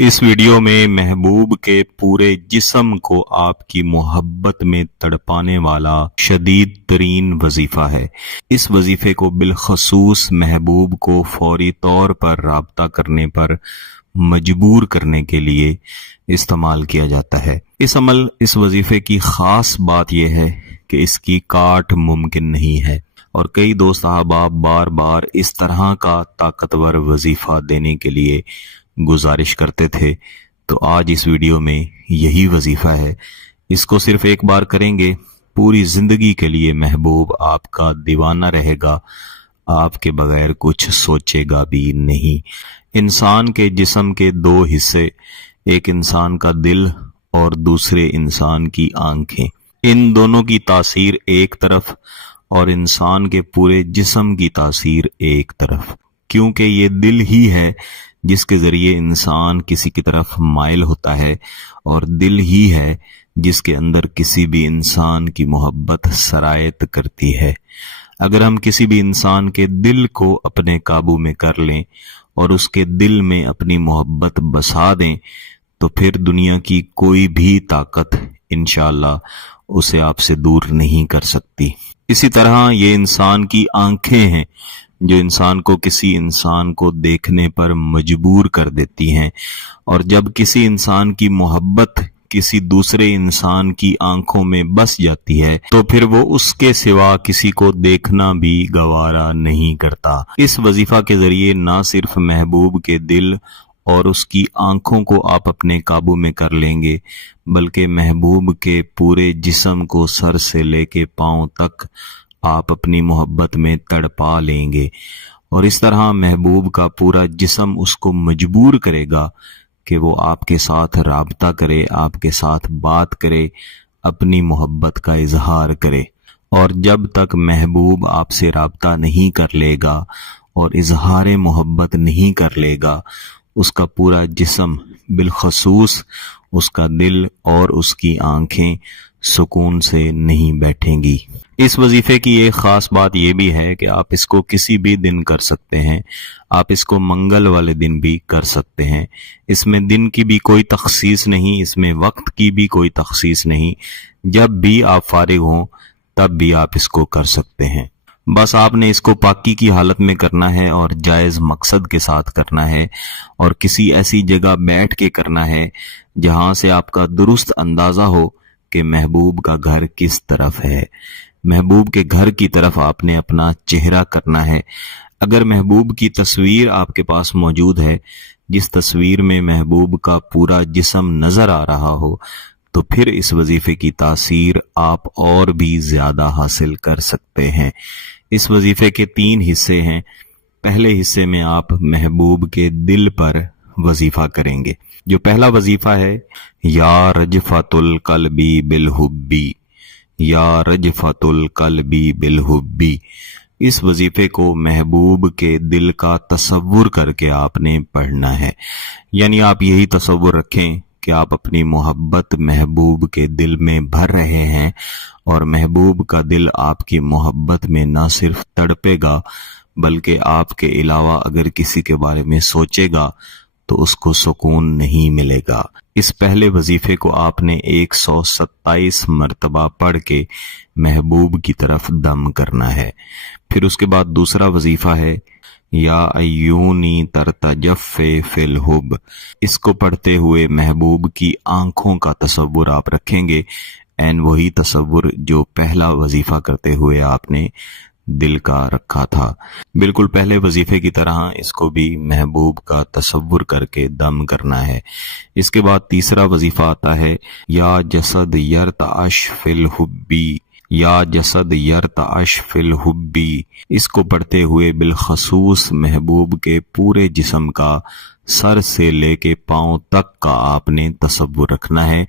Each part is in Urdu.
اس ویڈیو میں محبوب کے پورے جسم کو آپ کی محبت میں تڑپانے والا شدید ترین وظیفہ ہے۔ اس وظیفے کو بالخصوص محبوب کو فوری طور پر رابطہ کرنے پر مجبور کرنے کے لیے استعمال کیا جاتا ہے۔ اس وظیفے کی خاص بات یہ ہے کہ اس کی کاٹ ممکن نہیں ہے، اور کئی دوست احباب بار بار اس طرح کا طاقتور وظیفہ دینے کے لیے گزارش کرتے تھے، تو آج اس ویڈیو میں یہی وظیفہ ہے۔ اس کو صرف ایک بار کریں گے، پوری زندگی کے لیے محبوب آپ کا دیوانہ رہے گا، آپ کے بغیر کچھ سوچے گا بھی نہیں۔ انسان کے جسم کے دو حصے، ایک انسان کا دل اور دوسرے انسان کی آنکھیں، ان دونوں کی تاثیر ایک طرف اور انسان کے پورے جسم کی تاثیر ایک طرف، کیونکہ یہ دل ہی ہے جس کے ذریعے انسان کسی کی طرف مائل ہوتا ہے، اور دل ہی ہے جس کے اندر کسی بھی انسان کی محبت سرایت کرتی ہے۔ اگر ہم کسی بھی انسان کے دل کو اپنے قابو میں کر لیں اور اس کے دل میں اپنی محبت بسا دیں، تو پھر دنیا کی کوئی بھی طاقت انشاءاللہ اسے آپ سے دور نہیں کر سکتی۔ اسی طرح یہ انسان کی آنکھیں ہیں جو انسان کو کسی انسان کو دیکھنے پر مجبور کر دیتی ہیں، اور جب کسی انسان کی محبت کسی دوسرے انسان کی آنکھوں میں بس جاتی ہے تو پھر وہ اس کے سوا کسی کو دیکھنا بھی گوارا نہیں کرتا۔ اس وظیفہ کے ذریعے نہ صرف محبوب کے دل اور اس کی آنکھوں کو آپ اپنے قابو میں کر لیں گے، بلکہ محبوب کے پورے جسم کو سر سے لے کے پاؤں تک آپ اپنی محبت میں تڑپا لیں گے، اور اس طرح محبوب کا پورا جسم اس کو مجبور کرے گا کہ وہ آپ کے ساتھ رابطہ کرے، آپ کے ساتھ بات کرے، اپنی محبت کا اظہار کرے۔ اور جب تک محبوب آپ سے رابطہ نہیں کر لے گا اور اظہار محبت نہیں کر لے گا، اس کا پورا جسم، بالخصوص اس کا دل اور اس کی آنکھیں سکون سے نہیں بیٹھیں گی۔ اس وظیفے کی ایک خاص بات یہ بھی ہے کہ آپ اس کو کسی بھی دن کر سکتے ہیں، آپ اس کو منگل والے دن بھی کر سکتے ہیں۔ اس میں دن کی بھی کوئی تخصیص نہیں، اس میں وقت کی بھی کوئی تخصیص نہیں، جب بھی آپ فارغ ہوں تب بھی آپ اس کو کر سکتے ہیں۔ بس آپ نے اس کو پاکی کی حالت میں کرنا ہے اور جائز مقصد کے ساتھ کرنا ہے، اور کسی ایسی جگہ بیٹھ کے کرنا ہے جہاں سے آپ کا درست اندازہ ہو کہ محبوب کا گھر کس طرف ہے۔ محبوب کے گھر کی طرف آپ نے اپنا چہرہ کرنا ہے۔ اگر محبوب کی تصویر آپ کے پاس موجود ہے، جس تصویر میں محبوب کا پورا جسم نظر آ رہا ہو، تو پھر اس وظیفے کی تاثیر آپ اور بھی زیادہ حاصل کر سکتے ہیں۔ اس وظیفے کے 3 حصے ہیں۔ پہلے حصے میں آپ محبوب کے دل پر وظیفہ کریں گے۔ جو پہلا وظیفہ ہے، یا رجفت القلبی بالحبی، یا رجفت القلبی بالحبی، اس وظیفے کو محبوب کے دل کا تصور کر کے آپ نے پڑھنا ہے۔ یعنی آپ یہی تصور رکھیں کہ آپ اپنی محبت محبوب کے دل میں بھر رہے ہیں، اور محبوب کا دل آپ کی محبت میں نہ صرف تڑپے گا بلکہ آپ کے علاوہ اگر کسی کے بارے میں سوچے گا تو اس کو سکون نہیں ملے گا۔ اس پہلے وظیفے کو آپ نے 127 مرتبہ پڑھ کے محبوب کی طرف دم کرنا ہے۔ پھر اس کے بعد دوسرا وظیفہ ہے، یا ایونی ترتجف فی الحب۔ اس کو پڑھتے ہوئے محبوب کی آنکھوں کا تصور آپ رکھیں گے، این وہی تصور جو پہلا وظیفہ کرتے ہوئے آپ نے دل کا رکھا تھا۔ بالکل پہلے وظیفے کی طرح اس کو بھی محبوب کا تصور کر کے دم کرنا ہے۔ اس کے بعد تیسرا وظیفہ آتا ہے، یا جسد یرتعش فی الحبی، یا جسد یرتعش فی الحبی۔ اس کو پڑھتے ہوئے بالخصوص محبوب کے پورے جسم کا سر سے لے کے پاؤں تک کا آپ نے تصور رکھنا ہے،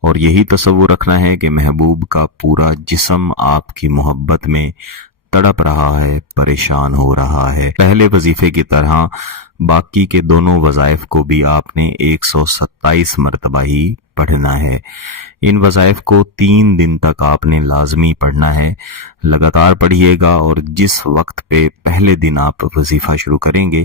اور یہی تصور رکھنا ہے کہ محبوب کا پورا جسم آپ کی محبت میں تڑپ رہا ہے، پریشان ہو رہا ہے۔ پہلے وظیفے کی طرح باقی کے دونوں وظائف کو بھی آپ نے 127 مرتبہ ہی پڑھنا ہے۔ ان وظائف کو 3 دن تک آپ نے لازمی پڑھنا ہے۔ لگاتار پڑھیے گا، اور جس وقت پہ پہلے دن آپ وظیفہ شروع کریں گے